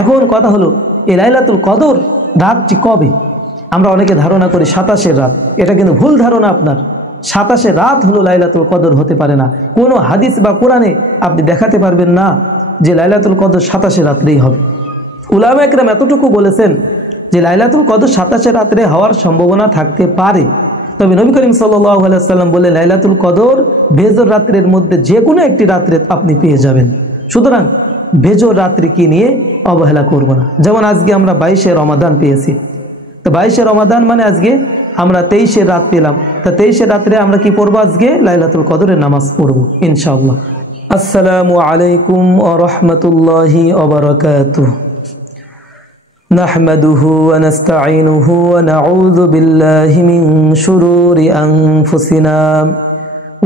এখন কথা হলো এই লাইলাতুল কদর রাতটি কবে? আমরা অনেকে ধারণা করি 27-এর রাত। এটা কিন্তু ভুল ধারণা আপনার। 27-এর রাত হলো লাইলাতুল কদর হতে পারে না। কোনো হাদিস বা কোরআনে আপনি দেখাতে পারবেন না যে লাইলাতুল কদর 27-এর রাত্রেই হবে। উলামা একরাম এতটুকু বলেছেন যে লাইলাতুল কদর 27-এর রাত্রে হওয়ার সম্ভাবনা থাকতে পারে, তবে নবী করিম সাল্লাল্লাহু আলাইহি ওয়াসাল্লাম বলে লাইলাতুল কদর বেজর রাত্রের মধ্যে যে কোনো একটি রাত্রে আপনি পেয়ে যাবেন। সুতরাং বেজর রাত্রিকে নিয়ে অবহেলা করব না। যেমন আজকে আমরা 22শে রমাদান পেয়েছি, তো 22শে রমাদান মানে আজকে আমরা 23-এর রাত পেলাম। তা 23-এর রাত্রে আমরা কি পড়বো? আজকে লাইলাতুল কদরের নামাজ পড়বো ইনশাআল্লাহ। আসসালামু আলাইকুম ওয়া রাহমাতুল্লাহি ওয়া বারাকাতুহু। নাহমাদুহু ওয়া নাস্তাঈনুহু ওয়া নাউযু বিল্লাহি মিন শুরুরি আনফুসিনা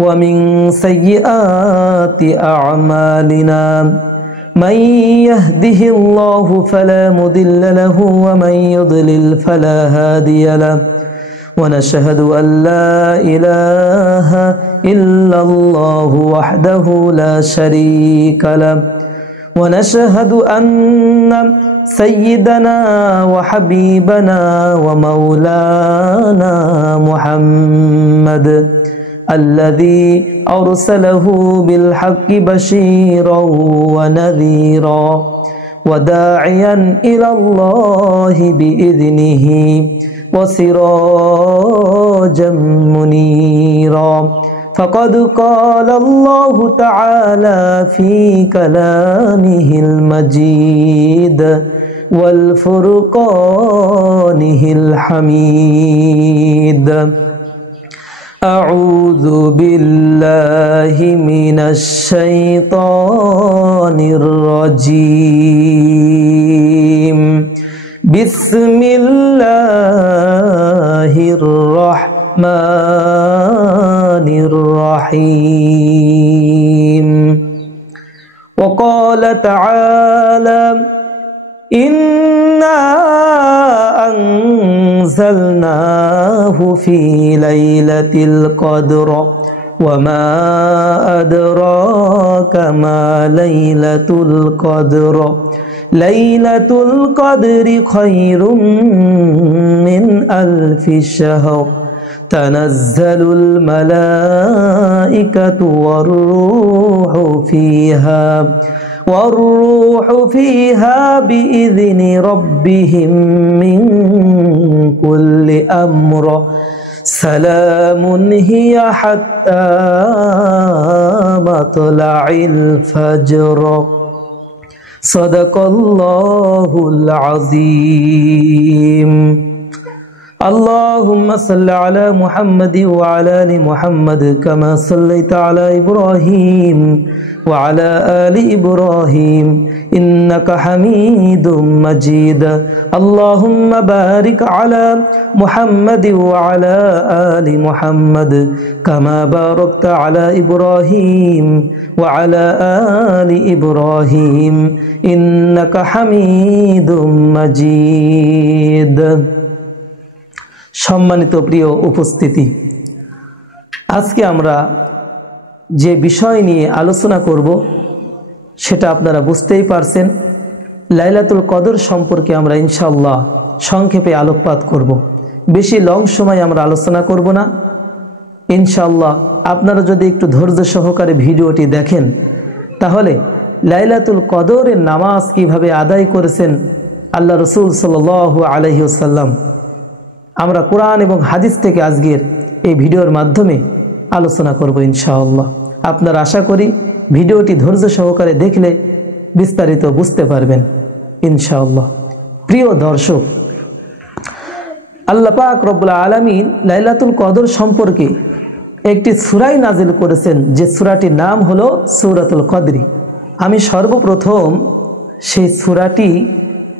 ওয়া মিন সাইয়্যাতি আ'মালিনা। من يهده الله فلا مضل له ومن يضلل فلا هادي له ونشهد أن لا إله إلا الله وحده لا شريك له ونشهد أن سيدنا وحبيبنا ومولانا محمد الذي أرسله بالحق بشيرا ونذيرا وداعيا إلى الله بإذنه وسراجا منيرا. فقد قال الله تعالى في كلامه المجيد والفرقانه الحميد. أعوذ بالله من الشيطان الرجيم. بسم الله الرحمن الرحيم. وقال تعالى إنا أنزلناه في ليلة القدر وما أدراك ما ليلة القدر ليلة القدر خير من ألف شهر تنزل الملائكة والروح فيها بإذن ربهم من كل أمر سلام هي حتى مطلع الفجر. صدق الله العظيم. اللهم صل على محمد وعلى آل محمد كما صليت على إبراهيم وعلى آل إبراهيم إنك حميد مجيد. اللهم بارك على محمد وعلى آل محمد كما باركت على إبراهيم وعلى آل إبراهيم إنك حميد مجيد. সম্মানিত প্রিয় উপস্থিতি, আজকে আমরা যে বিষয় নিয়ে আলোচনা করব সেটা আপনারা বুঝতেই পারছেন। লাইলাতুল কদর সম্পর্কে আমরা ইনশাআল্লাহ সংক্ষেপে আলোকপাত করব। বেশি লং সময় আমরা আলোচনা করব না ইনশাআল্লাহ। আপনারা যদি একটু ধৈর্য সহকারে ভিডিওটি দেখেন তাহলে লাইলাতুল কদরের নামাজ কিভাবে আদায় করেছেন আল্লাহ রসুল সাল্লাল্লাহু আলাইহি ওয়াসাল্লাম, আমরা কোরআন এবং হাদিস থেকে আজকের এই ভিডিওর মাধ্যমে আলোচনা করব ইনশাআল্লাহ। আপনারা আশা করি ভিডিওটি ধৈর্য সহকারে দেখলে বিস্তারিত বুঝতে পারবেন ইনশাআল্লাহ। প্রিয় দর্শক, আল্লাহ পাক রব্বুল আলামিন লাইলাতুল কদর সম্পর্কে একটি সূরা নাজিল করেছেন, যে সূরাটির নাম হলো সূরাতুল কদরি। আমি সর্বপ্রথম সেই সূরাটি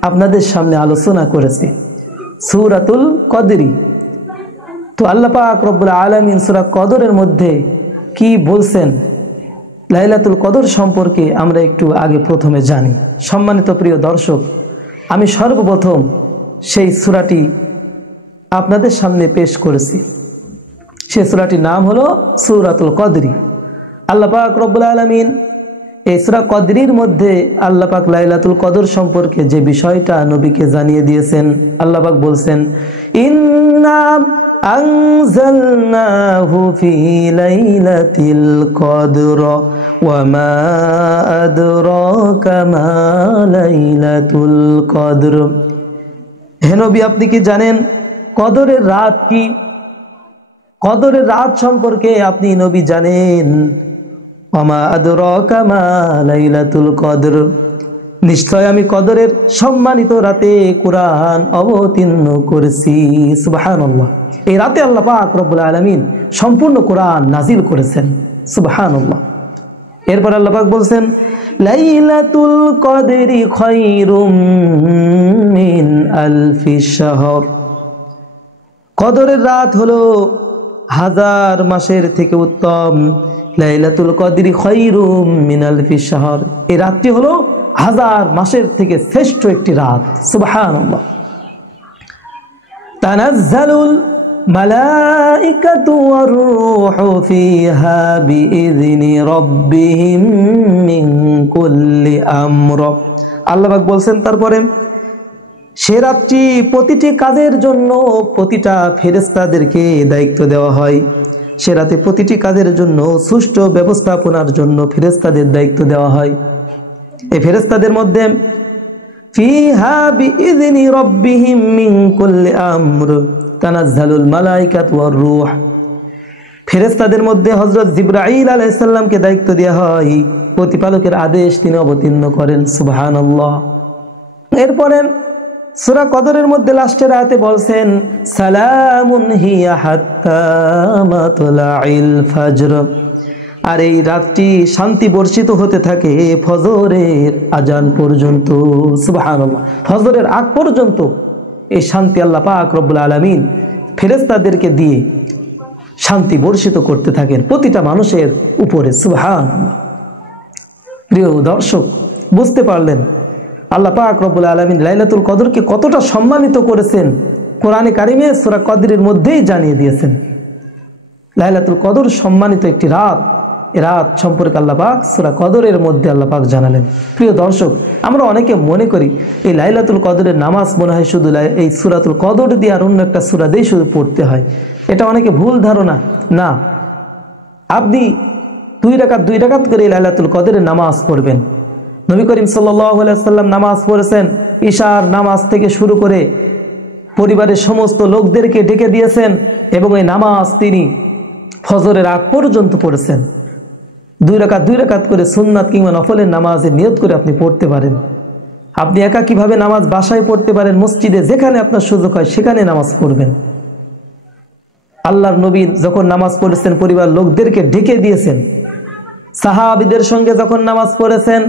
আপনাদের সামনে আলোচনা করেছি, সূরাতুল কদরি। তো আল্লাহ পাক রব্বুল আলামিন সূরা কদরের মধ্যে কি বলছেন লাইলাতুল কদর সম্পর্কে আমরা একটু আগে প্রথমে জানি। সম্মানিত প্রিয় দর্শক, আমি সর্বপ্রথম সেই সূরাটি আপনাদের সামনে পেশ করেছি। সেই সূরাটির নাম হলো সূরাতুল কদরি। আল্লাহ পাক রব্বুল আলামিন এই সূরা কদরের মধ্যে আল্লাহ পাক লাইলাতুল কদর সম্পর্কে যে বিষয়টা নবীকে জানিয়ে দিয়েছেন, আল্লাহ পাক বলছেন, ইন্না আনজালনাহু ফি লাইলাতিল কদর ওয়া মা আদরাকা মা লাইলাতুল কদর। হে নবী, আপনি কি জানেন কদরের রাত কি? কদরের রাত সম্পর্কে আপনি নবী জানেন? ওয়ামা আদরাকা মা লাইলাতুল কদর, নিশ্চয় আমি কদরের সম্মানিত রাতে কুরআন অবতীর্ণ করেছি। সুবহানাল্লাহ। এই রাতে আল্লাহ পাক রব্বুল আলামিন সম্পূর্ণ কুরআন নাজিল করেছেন। সুবহানাল্লাহ। এরপর আল্লাহ পাক বলছেন, লাইলাতুল কদরি খায়রুম মিন আলফি শাহর, কদরের রাত হলো হাজার মাসের থেকে উত্তম। লাইলাতুল কদরি খায়রুম মিন আলফি শাহর, এই রাতটি হলো হাজার মাসের থেকে শ্রেষ্ঠ একটি রাত। সুবহানাল্লাহ। তানাজ্জালুল মালাইকাতু ওয়ার রূহু ফিহা বিইذনি রাব্বিহিম মিন কুল্লি আমর। আল্লাহ পাক বলছেন তারপরে, সে রাতটি প্রতিটি কাজের জন্য প্রতিটা ফেরেশতাদেরকে দায়িত্ব দেওয়া হয়। সে রাতে প্রতিটি কাজের জন্য সুষ্ঠু ব্যবস্থাপনার জন্য ফেরেশতাদের দায়িত্ব দেওয়া হয়। এই ফেরেশতাদের মধ্যে ফিহা বিইذনি রাব্বিহিম মিন কুল্লি আমর তানাজ্জালুল মালাইকাতু ওয়ার রূহ, ফেরেশতাদের মধ্যে হযরত জিবরাইল আলাইহিস সালামকে দায়িত্ব দেওয়া হয়, প্রতিপালকের আদেশ তিনি অবতীর্ণ করেন। সুবহানাল্লাহ। এরপরে সূরা কদরের মধ্যে লাস্টের আয়াতে বলছেন, সালামুন হিয়া হাত্তা মাতলাইল ফজর, আর এই রাতটি শান্তি বর্ষিত হতে থাকে ফজরের আজান পর্যন্ত। সুবহানাল্লাহ। ফজরের আগ পর্যন্ত এই শান্তি আল্লাহ পাক রব্বুল আলামিন ফেরেশতাদেরকে দিয়ে শান্তি বর্ষিত করতে থাকেন প্রতিটা মানুষের উপরে। সুবহানাল্লাহ। প্রিয় দর্শক, বুঝতে পারলেন আল্লাহ পাক রব্বুল আলামিন লাইলাতুল কদরকে কতটা সম্মানিত করেছেন, কোরআনে কারিমে সূরা কদরের মধ্যেই জানিয়ে দিয়েছেন। লাইলাতুল কদর সম্মানিত একটি রাত, এই রাত সম্পর্কে আল্লাহ পাক সূরা কদরের মধ্যে আল্লাহ পাক জানালেন। প্রিয় দর্শক, আমরা অনেকে মনে করি এই লাইলাতুল কদরের নামাজ মনে হয় শুধু এই সূরাতুল কদর দিয়ে আর অন্য একটা সূরা দিয়ে শুধু পড়তে হয়। এটা অনেকে ভুল ধারণা। না, আপনি দুই রাকাত করে লাইলাতুল কদরের নামাজ পড়বেন। নবী করিম সাল্লাল্লাহু আলাইহি ওয়াসাল্লাম নামাজ পড়েছেন, ইশার নামাজ থেকে শুরু করে পরিবারের সমস্ত লোকদেরকে ডেকে দিয়েছেন এবং এই নামাজ তিনি ফজরের আগ পর্যন্ত পড়েছেন। দুই রাকাত করে সুন্নাত কিংবা নফলের নামাজের নিয়ত করে আপনি পড়তে পারেন। আপনি একা কিভাবে নামাজ বাসায় পড়তে পারেন, মসজিদে যেখানে আপনার সুযোগ হয় সেখানে নামাজ পড়বেন। আল্লাহর নবী যখন নামাজ পড়েছেন পরিবার লোকদেরকে ডেকে দিয়েছেন। সাহাবীদের সঙ্গে যখন নামাজ পড়েছেন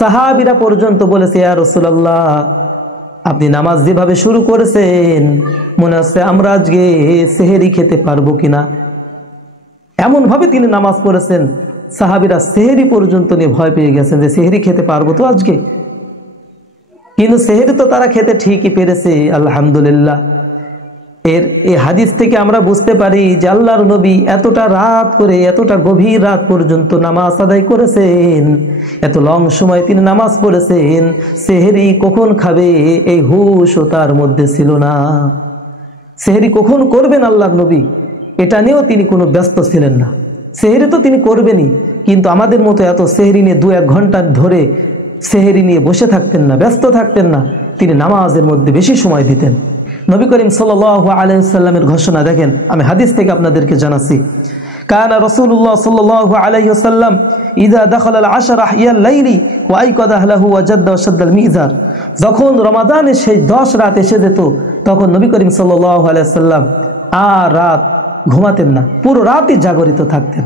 সাহাবীরা পর্যন্ত বলেছে, ইয়া রাসূলুল্লাহ, আপনি নামাজ যেভাবে শুরু করেছেন মনে হচ্ছে আমরা আজকে সেহেরি খেতে পারবো কিনা। এমন ভাবে তিনি নামাজ পড়েছেন, সাহাবীরা সেহেরি পর্যন্ত নিয়ে ভয় পেয়ে গেছেন যে সেহেরি খেতে পারবো তো আজকে। কিন্তু সেহেরি তো তারা খেতে ঠিকই পেরেছে, আলহামদুলিল্লাহ। এই হাদিস থেকে আমরা বুঝতে পারি যে আল্লাহর নবী এতটা রাত করে, এতটা গভীর রাত পর্যন্ত নামাজ আদায় করেছেন, এত লং সময় তিনি নামাজ পড়েছেন। সেহেরি কখন খাবে এই হুশও তার মধ্যে ছিল না। সেহেরি কখন করবেন আল্লাহর নবী এটা নিয়েও তিনি কোনো ব্যস্ত ছিলেন না। সেহেরি তো তিনি করবেনই, কিন্তু আমাদের মতো এত সেহেরি নিয়ে 2-1 ঘন্টা ধরে সেহেরি নিয়ে বসে থাকতেন না, ব্যস্ত থাকতেন না। তিনি নামাজের মধ্যে বেশি সময় দিতেন। নবী করিম সাল্লাল্লাহু আলাইহি ওয়াসাল্লামের ঘোষণা দেখেন, আমি হাদিস থেকে আপনাদেরকে জানাচ্ছি। কানা রাসূলুল্লাহ সাল্লাল্লাহু আলাইহি ওয়াসাল্লাম ইযা দাখালা আল-10 আহইয়াল লাইলি ওয়া আইকাদা আহলাহু ওয়া জাদ্দা ওয়া শাদ্দাল মিজার, যখন রমাদানের সেই 10 রাত এসে যেত তখন নবী করিম সাল্লাল্লাহু আলাইহি ওয়াসাল্লাম আর রাত ঘুমাতেন না, পুরো রাতই জাগরিত থাকতেন।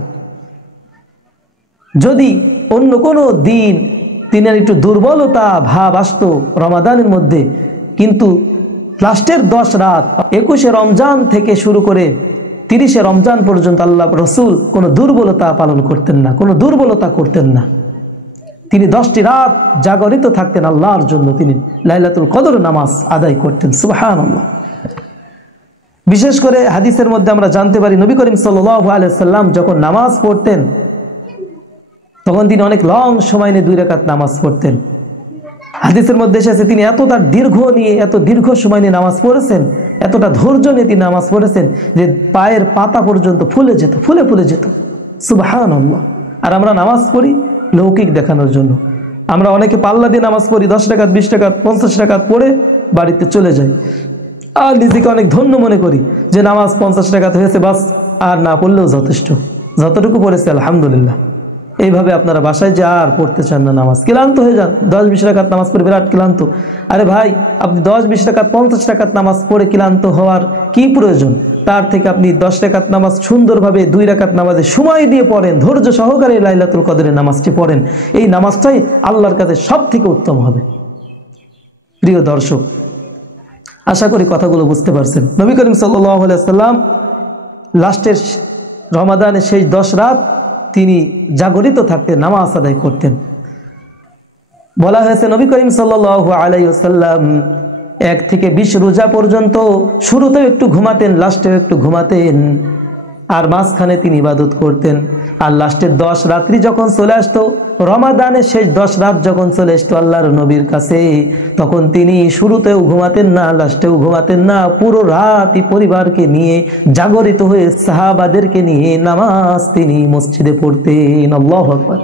যদি অন্য কোনো দিন তিনি একটু দুর্বলতা ভাব আসতো রমাদানের মধ্যে, কিন্তু লাস্টের 10 রাত 21শে রমজান থেকে শুরু করে 30শে রমজান পর্যন্ত আল্লাহ রসুল কোনো দুর্বলতা পালন করতেন না, কোনো দুর্বলতা করতেন না। তিনি 10টি রাত জাগরিত থাকতেন আল্লাহর জন্য, তিনি লাইলাতুল কদর নামাজ আদায় করতেন। সুবহানাল্লাহ। বিশেষ করে হাদিসের মধ্যে আমরা জানতে পারি নবী করিম সাল্লাল্লাহু আলাইহি ওয়াসাল্লাম যখন নামাজ পড়তেন তখন তিনি অনেক লং সময় নিয়ে 2 রাকাত নামাজ পড়তেন। হাদিসের মধ্যে এসেছে তিনি এতটা এত দীর্ঘ সময় নিয়ে নামাজ পড়েছেন, এতটা ধৈর্য নিয়ে তিনি নামাজ পড়েছেন যে পায়ের পাতা পর্যন্ত ফুলে যেত। সুবহানাল্লাহ। আর আমরা নামাজ পড়ি লৌকিক দেখানোর জন্য। আমরা অনেকে পাল্লা দিয়ে নামাজ পড়ি, 10 রাকাত 20 রাকাত 50 রাকাত পড়ে বাড়িতে চলে যাই, আর নিজেকে অনেক ধন্য মনে করি যে নামাজ 50 রাকাত হয়েছে, বাস আর না পড়লেও যথেষ্ট, যতটুকু পড়েছে আলহামদুলিল্লাহ। এইভাবে আপনারা বাসায় যে আর পড়তে চান না নামাজ, ক্লান্ত হয়ে যান। 10-20 রাকাত নামাজ পড়ে বিরাট ক্লান্ত। আরে ভাই, আপনি 10-20 রাকাত 50 রাকাত নামাজ পড়ে ক্লান্ত হওয়ার কি প্রয়োজন? তার থেকে আপনি 10 রাকাত নামাজ সুন্দরভাবে 2 রাকাত নামাজে সময় দিয়ে পড়েন, ধৈর্য সহকারে লাইলাতুল কদরের নামাজটি পড়েন। এই নামাজটাই আল্লাহর কাছে সব থেকে উত্তম হবে। প্রিয় দর্শক, আশা করি কথাগুলো বুঝতে পারছেন। নবী করিম সাল্লাল্লাহু আলাইহি ওয়াসাল্লাম লাস্টের রমাদানের শেষ 10 রাত তিনি জাগরিত থাকতেন, নামাজ আদায় করতেন। বলা হয়েছে নবী করিম সাল্লাল্লাহু আলাইহি ওয়াসাল্লাম 1 থেকে 20 রোজা পর্যন্ত শুরুতেও একটু ঘুমাতেন, লাস্টেও একটু ঘুমাতেন, আর মাঝখানে তিনি ইবাদত করতেন। আর লাস্টের 10 রাত্রি যখন চলে আসতো, রমাদানের শেষ 10 রাত যখন চলে আসতো আল্লাহর নবীর কাছে, তখন তিনি শুরুতেও ঘুমাতেন না, লাস্টেও ঘুমাতেন না, পুরো রাতই পরিবারকে নিয়ে জাগরিত হয়ে সাহাবাদেরকে নিয়ে নামাজ তিনি মসজিদে পড়তেন। আল্লাহু আকবার।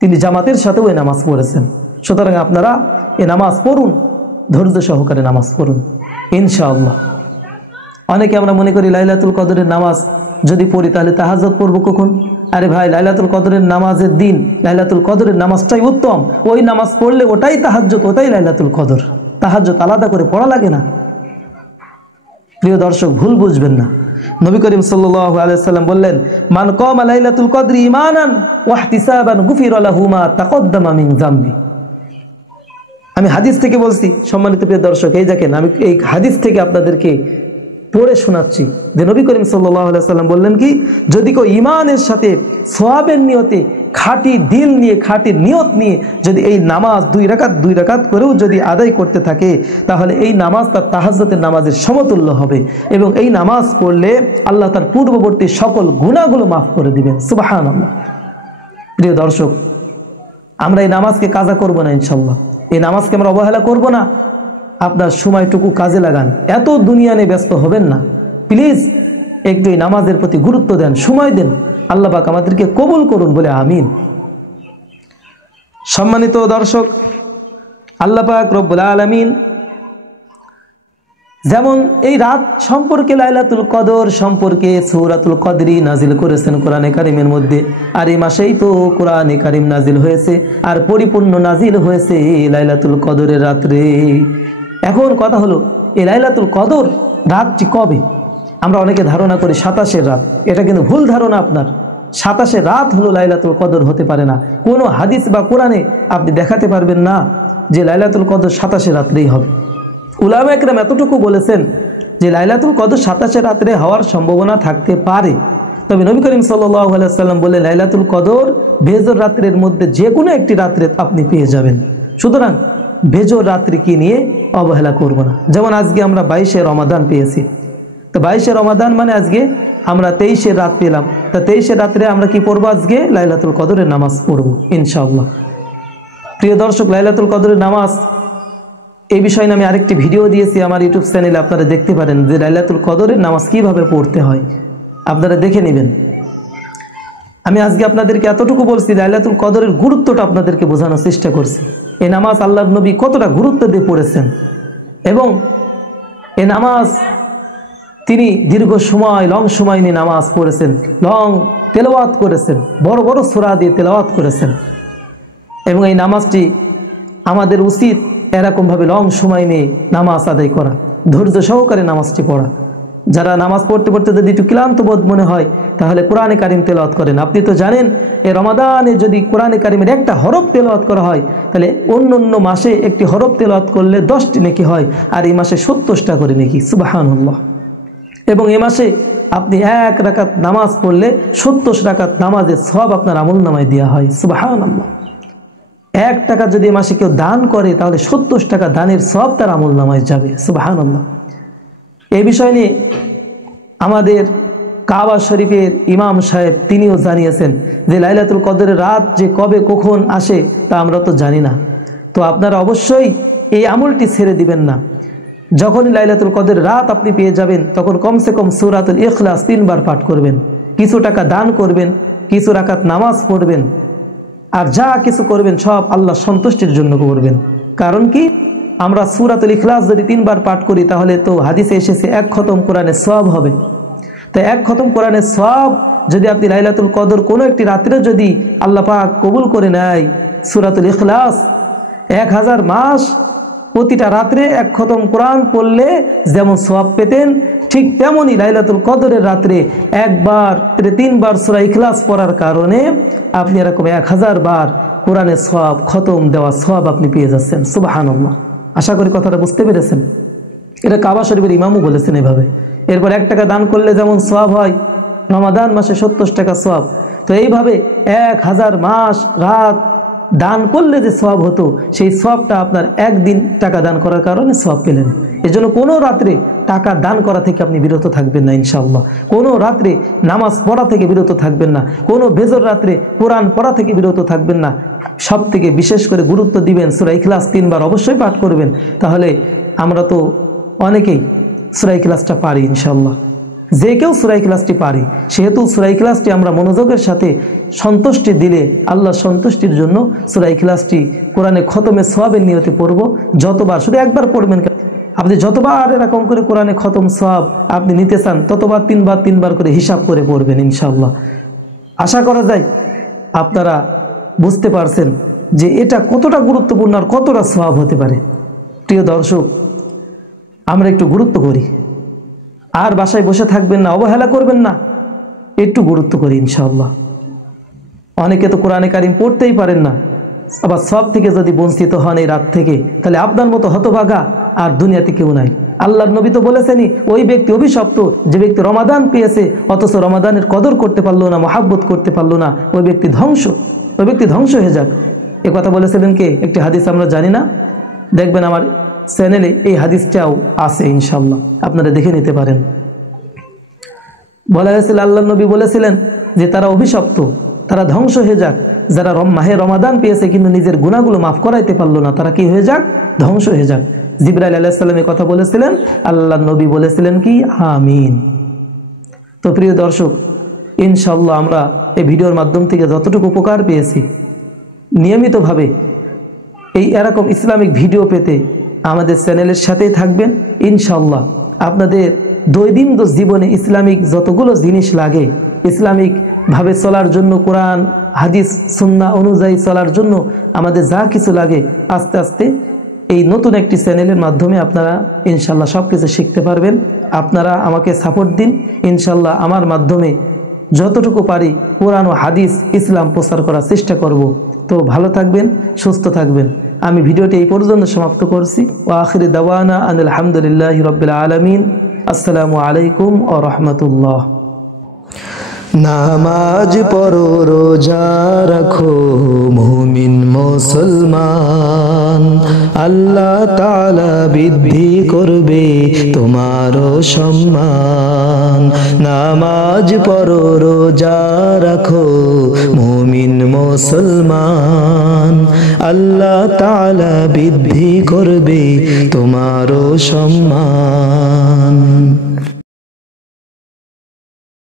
তিনি জামাতের সাথেও এই নামাজ পড়েছেন। সুতরাং আপনারা এই নামাজ পড়ুন, ধৈর্য সহকারে নামাজ পড়ুন ইনশাআল্লাহ। অনেকে আমরা মনে করি লাইলাতুল কদরের নামাজ যদি পড়ি তাহলে তাহাজ্জুদ পড়বো কখন? আরে ভাই, লাইলাতুল কদরের নামাজের দিন লাইলাতুল কদরের নামাজটাই উত্তম। ওই নামাজ পড়লে ওটাই তাহাজ্জুদ, ওটাই লাইলাতুল কদর। তাহাজ্জুদ আলাদা করে পড়া লাগে না। প্রিয় দর্শক, ভুল বুঝবেন না। নবী করিম সাল্লাল্লাহু আলাইহি ওয়াসাল্লাম বললেন, মান কামা লাইলাতুল কদরি ঈমানান ওয়া ইহতিসাবান গুফিরা লাহু মা তাকদ্দামা মিন যামবি। আমি হাদিস থেকে বলছি সম্মানিত প্রিয় দর্শক, এই দেখেন আমি এই হাদিস থেকে আপনাদেরকে পড়ে শোনাচ্ছি যে নবী করিম সাল্লাল্লাহু আলাইহি ওয়াসাল্লাম বললেন কি, যদি কেউ ঈমানের সাথে সওয়াবের নিয়তে খাঁটি দিল নিয়ে খাঁটি নিয়ত নিয়ে যদি এই নামাজ 2 রাকাত করেও যদি আদায় করতে থাকে, তাহলে এই নামাজ তার তাহাজ্জুদের নামাজের সমতুল্য হবে এবং এই নামাজ পড়লে আল্লাহ তার পূর্ববর্তী সকল গুনাহগুলো মাফ করে দিবেন। সুবহানাল্লাহ। প্রিয় দর্শক, আমরা এই নামাজকে কাজা করব না ইনশাআল্লাহ। এই নামাজকে আমরা অবহেলা করব না। আপনার সময়টুকু কাজে লাগান, এত দুনিয়া নিয়ে ব্যস্ত হবেন না। প্লিজ একটু এই নামাজের প্রতি গুরুত্ব দেন, সময় দেন। আল্লাহ পাক আমাদেরকে কবুল করুন বলে আমিন। সম্মানিত দর্শক, আল্লাহ পাক রব্বুল আলামিন যেমন এই রাত সম্পর্কে লাইলাতুল কদর সম্পর্কে সূরাতুল কদরি নাজিল করেছেন কোরআনে কারিমের মধ্যে, আর এই মাসেই তো কোরআনে কারিম নাজিল হয়েছে আর পরিপূর্ণ নাজিল হয়েছে লাইলাতুল কদরের রাত্রে। এখন কথা হলো, এই লাইলাতুল কদর রাতটি কবে? আমরা অনেকে ধারণা করি 27-এর রাত। এটা কিন্তু ভুল ধারণা আপনার। 27-এর রাত হলো লাইলাতুল কদর হতে পারে না। কোনো হাদিস বা কোরআনে আপনি দেখাতে পারবেন না যে লাইলাতুল কদর 27-এর রাত্রেই হবে। উলামা একরাম এতটুকু বলেছেন যে লাইলাতুল কদর 27-এর রাত্রে হওয়ার সম্ভাবনা থাকতে পারে, তবে নবী করিম সাল্লাল্লাহু আলাইহি ওয়াসাল্লাম বলে লাইলাতুল কদর বেজর রাত্রের মধ্যে যে কোনো একটি রাত্রে আপনি পেয়ে যাবেন। সুতরাং বেজর রাত্রিকে নিয়ে অবহেলা করব না। যেমন আজকে আমরা 22শে রমাদান পেয়েছি, তো 22শে রমাদান মানে আজকে আমরা 23-এর রাত পেলাম। তা 23-এর রাত্রে আমরা কি পড়বো? আজকে লাইলাতুল কদরের নামাজ পড়বো ইনশাআল্লাহ। প্রিয় দর্শক, লাইলাতুল কদরের নামাজ এই বিষয়ে আমি আরেকটি ভিডিও দিয়েছি আমার ইউটিউব চ্যানেলে, আপনারা দেখতে পারেন যে লাইলাতুল কদরের নামাজ কিভাবে পড়তে হয়, আপনারা দেখে নেবেন। আমি আজকে আপনাদেরকে এতটুকু বলছি, লাইলাতুল কদরের গুরুত্বটা আপনাদেরকে বোঝানোর চেষ্টা করছি। এই নামাজ আল্লাহর নবী কতটা গুরুত্ব দিয়ে পড়েছেন এবং এই নামাজ তিনি দীর্ঘ সময় লং সময় নিয়ে নামাজ পড়েছেন, লং তেলাওয়াত করেছেন, বড় বড় সূরা দিয়ে তেলাওয়াত করেছেন। এবং এই নামাজটি আমাদের উচিত এরকমভাবে লং সময় নিয়ে নামাজ আদায় করা, ধৈর্য সহকারে নামাজটি পড়া। যারা নামাজ পড়তে পড়তে যদি একটু ক্লান্ত বোধ মনে হয়, তাহলে কোরআনে কারিম তেলাওয়াত করেন। আপনি তো জানেন এই রমাদানে যদি কোরআনে কারিমের একটা হরফ তেলাওয়াত করা হয়, তাহলে অন্য মাসে একটি হরফ তেলাওয়াত করলে 10টি নেকি হয়, আর এই মাসে 70টা করে নেকি। সুবহানাল্লাহ। এবং এই মাসে আপনি 1 রাকাত নামাজ পড়লে 70 রাকাত নামাজের সওয়াব আপনার আমলনামায় দেওয়া হয়। সুবহানাল্লাহ। 1 টাকা যদি এই মাসে কেউ দান করে, তাহলে 70 টাকা দানের সওয়াব তার আমলনামায় যাবে। সুবহানাল্লাহ। এই বিষয় নিয়ে আমাদের কাবা শরীফের ইমাম সাহেব তিনিও জানিয়েছেন যে লাইলাতুল কদরের রাত যে কবে কখন আসে তা আমরা তো জানি না। তো আপনারা অবশ্যই এই আমলটি ছেড়ে দিবেন না। যখনই লাইলাতুল কদরের রাত আপনি পেয়ে যাবেন তখন কমসে কম সূরাতুল ইখলাস 3 বার পাঠ করবেন, কিছু টাকা দান করবেন, কিছু রাকাত নামাজ পড়বেন, আর যা কিছু করবেন সব আল্লাহ সন্তুষ্টির জন্য করবেন। কারণ কি, আমরা সূরাতুল ইখলাস যদি 3 বার পাঠ করি তাহলে তো হাদিসে এসেছে 1 খতম কোরআনের সওয়াব হবে। তাই 1 খতম কোরআনের সওয়াব যদি আপনি লাইলাতুল কদর কোনো একটি রাত্রে যদি আল্লাহ পাক কবুল করে নেয়, সূরাতুল ইখলাস 1000 মাস প্রতিটা রাত্রে 1 খতম কোরআন পড়লে যেমন সওয়াব পেতেন, ঠিক তেমনই লাইলাতুল কদরের রাত্রে 1 বার 3 বার সূরা ইখলাস পড়ার কারণে আপনি এরকম 1000 বার কোরআনের সওয়াব খতম দেওয়া সওয়াব আপনি পেয়ে যাচ্ছেন। সুবহানাল্লাহ। আশা করি কথাটা বুঝতে পেরেছেন। এটা কাবা শরীফের ইমামও বলেছেন এভাবে। এরপর 1 টাকা দান করলে যেমন সওয়াব হয়, রমাদান মাসে 70 টাকা সওয়াব। তো এইভাবে 1000 মাস রাত দান করলে যে সওয়াব হতো সেই সওয়াবটা আপনার একদিন টাকা দান করার কারণে সওয়াব পেলেন। এজন্য কোনো রাত্রে টাকা দান করা থেকে আপনি বিরত থাকবেন না ইনশাআল্লাহ। কোনো রাত্রে নামাজ পড়া থেকে বিরত থাকবেন না, কোনো বেজর রাত্রে কোরআন পড়া থেকে বিরত থাকবেন না। সব থেকে বিশেষ করে গুরুত্ব দিবেন সূরা ইখলাস 3 বার অবশ্যই পাঠ করবেন। তাহলে আমরা তো অনেকেই সূরা ইখলাসটা পারি ইনশাআল্লাহ। যে কেউ সূরা ইখলাসটি পারি, সেহেতু সূরা ইখলাসটি আমরা মনোযোগের সাথে সন্তুষ্টি দিলে আল্লাহ সন্তুষ্টির জন্য সূরা ইখলাসটি কোরআনে খতমে সওয়াবের নিয়তে পড়ব। যতবার, শুধু একবার পড়বেন, আপনি যতবার এরকম করে কোরআনে খতম সওয়াব আপনি নিতে চান ততবার 3 বার করে হিসাব করে পড়বেন ইনশাআল্লাহ। আশা করা যায় আপনারা বুঝতে পারছেন যে এটা কতটা গুরুত্বপূর্ণ আর কতটা সওয়াব হতে পারে। প্রিয় দর্শক, আমরা একটু গুরুত্ব করি, আর বাসায় বসে থাকবেন না, অবহেলা করবেন না, একটু গুরুত্ব করি ইনশাআল্লাহ। অনেকে তো কোরআনে কারিম পড়তেই পারেন না, আবার সব থেকে যদি বঞ্চিত হন এই রাত থেকে, তাহলে আপনার মতো হতভাগা আর দুনিয়াতে কেউ নাই। আল্লাহর নবী তো বলেছেনই, ওই ব্যক্তি অভিশপ্ত যে ব্যক্তি রমাদান পেয়েছে অথচ রমাদানের কদর করতে পারলো না, মহাব্বত করতে পারলো না, ওই ব্যক্তি ধ্বংস, ওই ব্যক্তি ধ্বংস হয়ে যাক। এ কথা বলেছিলেন কে? একটি হাদিস আমরা জানি না, দেখবেন আমার চ্যানেলে এই হাদিসটাও আছে ইনশাআল্লাহ, আপনারা দেখে নিতে পারেন। বলা হয়েছিল, আল্লাহর নবী বলেছিলেন যে তারা অভিশপ্ত, তারা ধ্বংস হয়ে যাক। যারা মাহে রমাদান পেয়েছে কিন্তু নিজের গুনাহগুলো মাফ করাইতে পারলো না, তারা কি হয়ে যাক? ধ্বংস হয়ে যাক। জিবরাইল আলাইহিস সালাম এই কথা বলেছিলেন, আল্লাহর নবী বলেছিলেন কি? আমিন। তো প্রিয় দর্শক, ইনশাআল্লাহ আমরা এই ভিডিওর মাধ্যম থেকে যতটুকু উপকার পেয়েছি, নিয়মিতভাবে এই এরকম ইসলামিক ভিডিও পেতে আমাদের চ্যানেলের সাথেই থাকবেন ইনশাআল্লাহ। আপনাদের দৈনন্দিন জীবনে ইসলামিক যতগুলো জিনিস লাগে, ইসলামিক ভাবে চলার জন্য, কোরআন হাদিস সুন্নাহ অনুযায়ী চলার জন্য আমাদের যা কিছু লাগে, আস্তে আস্তে এই নতুন একটি চ্যানেলের মাধ্যমে আপনারা ইনশাআল্লাহ সব কিছু শিখতে পারবেন। আপনারা আমাকে সাপোর্ট দিন ইনশাআল্লাহ। আমার মাধ্যমে যতটুকু পারি কোরআন ও হাদিস ইসলাম প্রচার করার চেষ্টা করব। তো ভালো থাকবেন, সুস্থ থাকবেন। আমি ভিডিওটি এই পর্যন্ত সমাপ্ত করছি। ওয়া আখিরি দাওয়ানা আনিল হামদুলিল্লাহি রাব্বিল আলামিন। আসসালামু আলাইকুম ওয়া রাহমাতুল্লাহ। নামাজ পড়ো, রোজা রাখো মুমিন মুসলমান, আল্লাহ তাআলা বৃদ্ধি করবে তোমারও সম্মান। নামাজ পড়ো, রোজা রাখো মুমিন মুসলমান, আল্লাহ তাআলা বৃদ্ধি করবে তোমারও সম্মান।